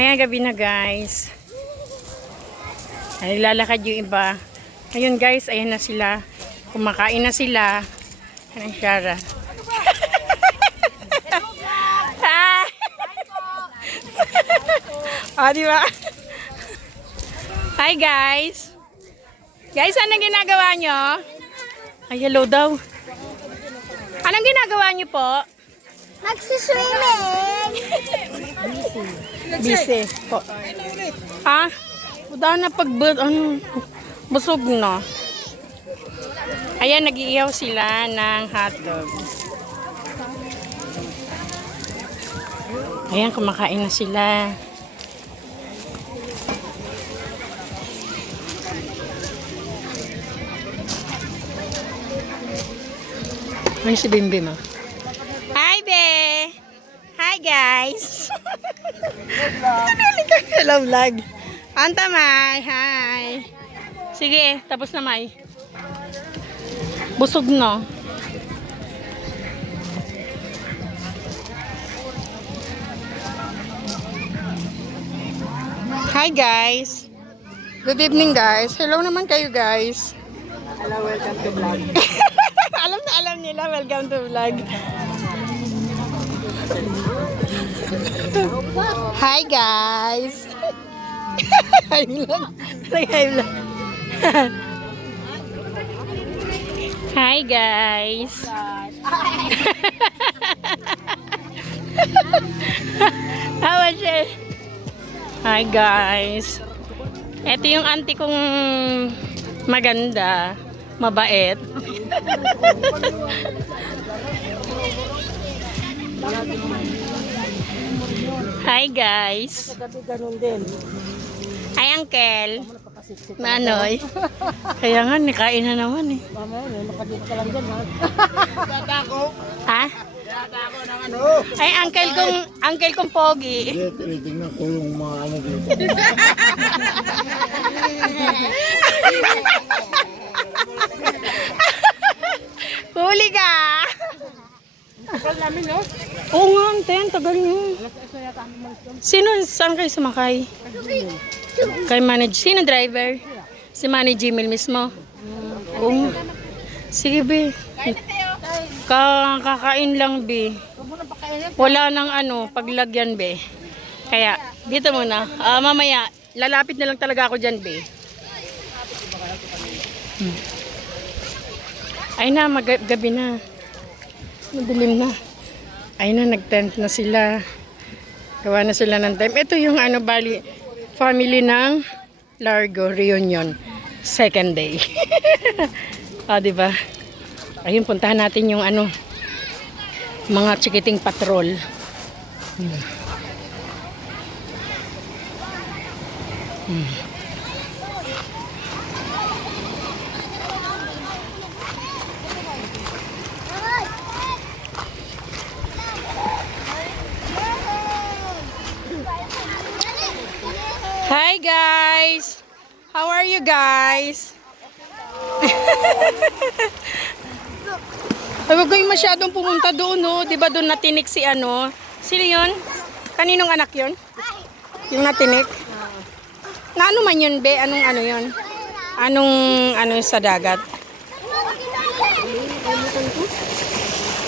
Ayan, gabi na guys. Ay, lalakad yung iba. Ayun guys, ayan na sila. Kumakain na sila. Ayan, Shara. Ah, di ba? Hi guys. Guys, anong ginagawa nyo? Ay, hello daw. Anong ginagawa nyo po? Magsiswimming! Busy po. Ha? Udah na busog na. Ayan, nag-iihaw sila ng hotdog. Ayan, kumakain na sila. Ano si Bimbim ah? Hi, Be! Hi, guys! Hello, vlog. Anta, May. Hi. Sige, tapos na, May. Busog na. Hi, guys. Good evening, guys. Hello naman kayo, guys. Hello, welcome to vlog. alam nila, welcome to vlog. Hi guys. Hi vlog. Hi vlog. Hi guys. How was it? Hi guys. Ito yung auntie kong maganda, mabait. Hi guys. Ganun din. Hi uncle. Manoy. Kaya nga, nikain na naman eh. Mamaya, makadito ka lang dyan, ha? Ha? Ay, uncle kong pogi. Hindi, tinitingnan ko yung mga ano dito. Huli ka! Tagal namin, no? Oo nga, anten, tagal nyo. Saan kayo sumakay? Kay manager. Sino driver? Si manager Jimil mismo? Oo. Sige, be. Kakain lang, be. Wala nang paglagyan, be. Kaya, dito muna. Mamaya, lalapit na lang talaga ako dyan, be. Ay na, gabi na. Madilim na. Ay na, nag-tent na sila. Gawa na sila ng time. Ito yung bali, family ng Largo Reunion. Second day. Diba? Ayun, puntahan natin yung mga chikiting patrol. Hi guys! How are you guys? Huwag kayong masyadong pumunta doon, no? Diba doon natinik si Sino yun? Kaninong anak yun? Yung natinik? Na ano man yun, be? Anong yun? Anong sa dagat?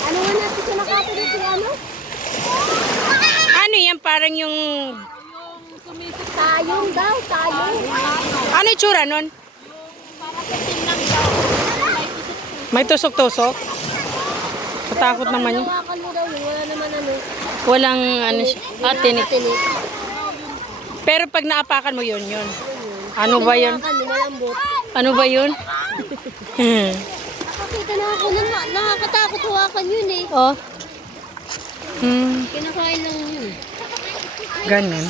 Ano nga natin sa nakatuloy si ano? Ano yan? Parang yung... Sumisip tayong daw, tayong. Ano yung tsura nun? May tusok-tusok? Katakot naman yun. Hawakan mo daw yun, wala naman Walang siya. Tinik. tinik. Pero pag naapakan mo yun. Ano ba yun? Hawakan mo, malambot. Ano ba yun? Nakakita na ako, nakakatakot hawakan yun eh. Oh. Kinakain lang yun. Ganun.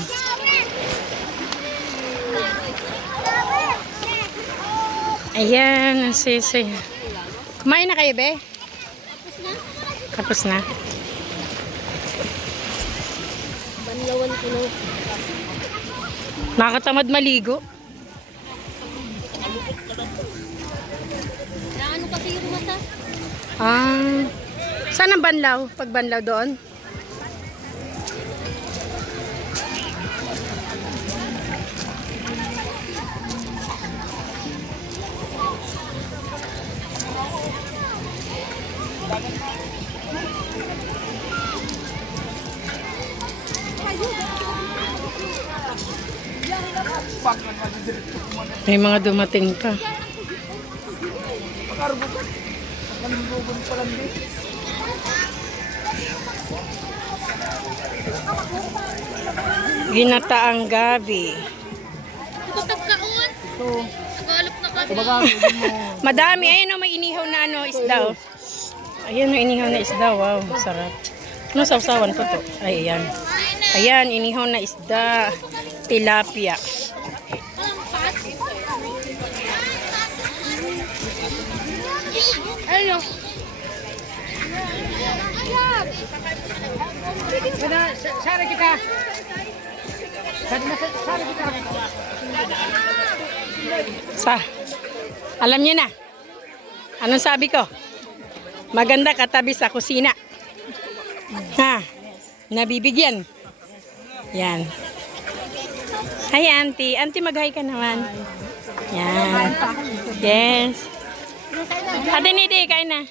Ayan, ang sisi. Kumain na kayo, be? Tapos na. Banlawan ko no. Nakakatamad maligo. Ano kasi yung mata? Saan ang banlaw? Pag banlaw doon? May mga dumating pa. Ginataang gabi. Madami. Ayun o, may inihaw na ano, isda o. Ayan o, inihaw na isda. Wow, sarap. Ano sausawan ko to? Ay, ayan. Ayan, inihaw na isda. Tilapia. Ano? Sara kita. Sara kita. Alam niyo na. Anong sabi ko? Maganda katabi sa kusina. Ha? Nabibigyan. Yan. Hi, Auntie. Auntie, mag-hi ka naman. Yan. Yes. Ate Nidi, kain na.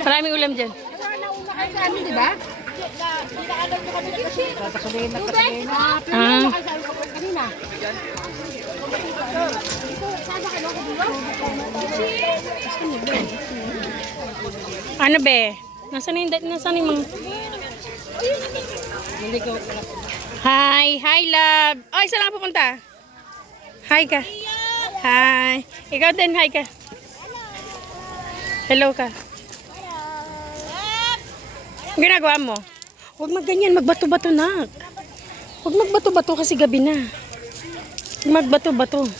Maraming ulam dyan. Nauna kayo sa amin, di ba? Dinaanan nyo kami kasi. Sasabihin na sasabihin na. Ah. Kayo sa amin kanina. Sana kayo ako dito? Ano be? Nasaan yung mga... Hi, hi love. Ay, saan ka pupunta? Hi ka. Hi. Ikaw din, hi ka. Hello ka. Ang ginagawa mo? Huwag magganyan, magbato-bato na. Huwag magbato-bato kasi gabi na. Huwag magbato-bato.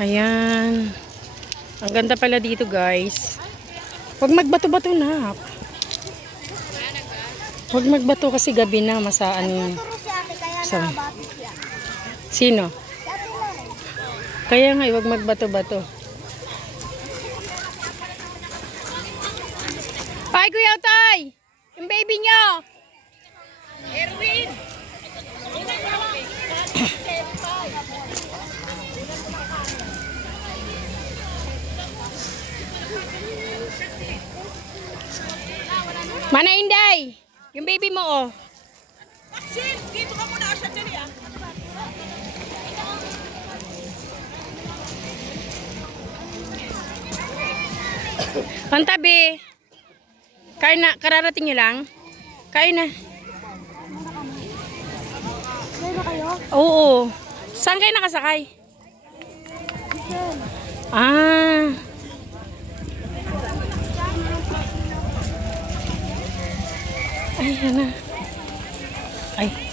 Ayan. Ang ganda pala dito, guys. Huwag magbato-bato na. Huwag magbato kasi gabi na, masaan yun. So, sino? Kaya nga, huwag magbato-bato. Ay, Kuya Tay! Yung baby nyo! Erwin! Mana Inday? Yung baby mo, oh. Dito ka muna. Asya dyan yan. Pantabi. Kain na, kararating nyo lang? Kain na. Oo. Saan kayo nakasakay? Ah. Ay, yan na. Ay.